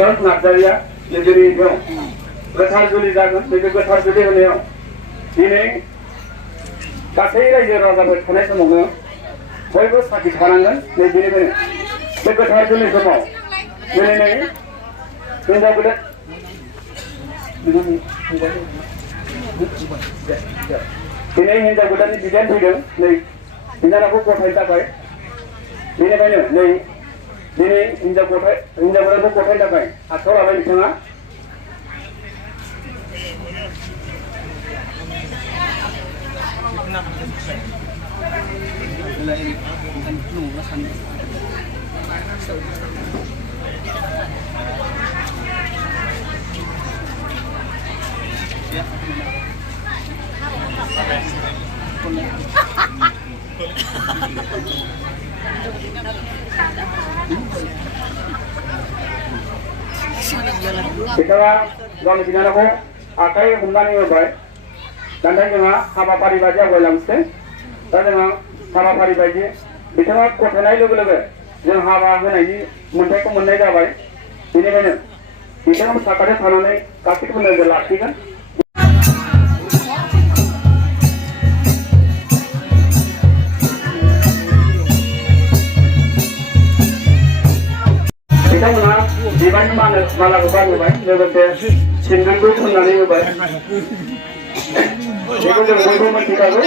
गोथार नार्जारिया जुलि दं गोथार जुलि जागोन बे गोथार जुलि होनायाव दिनै गासै रायजो राजाफोर थानाय समावनो बयबो साखि थानांगोन नै बेनिखायनो बे गोथार जुलि समाव दिनै हिनजाव गोदान दिनै हिनजाव गोदाननि बिदान फैदों नै बिनानावखौ गथायनो थाखाय बेनिखायनो नै दिनै हिनजाव गोदानखौ गथायनो थाखाय आखायाव लाबाय बिथाङा बिथाङा गावनि बिनानावखौ आखाइ हमनानै होबाय दानिया जोंहा हाबाफारि बायदि आवगायलांसै दा जोंहा हाबाफारि बायदि बिथाङा गथायनाय लोगो लोगो जों हाबा होनायनि मोन्थायखौ मोननाय जाबाय बेनिखायनो बिथाङा साखाथियाव थानानै गासैखौबो नोजोर लाखिगोन बिथांमोनहा बिबारनि मालाखौ गानहोबाय लोगोसे सिन्दुरबो फुननानै होबाय बेखौ जों बयबो मिथिखागौ